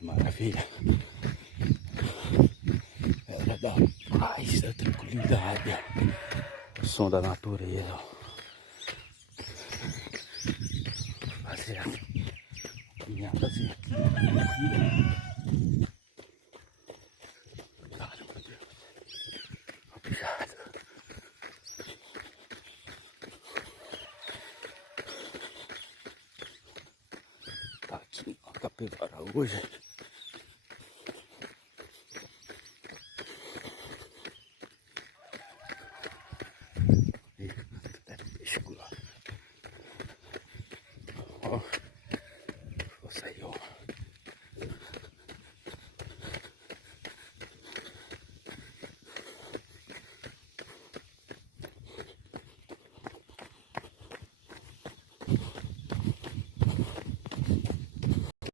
Maravilha. Era da paz, da tranquilidade. O som da natureza. Fazer a caminhadazinha aqui. Caramba, meu Deus. Obrigado. Tá aqui a capivara hoje.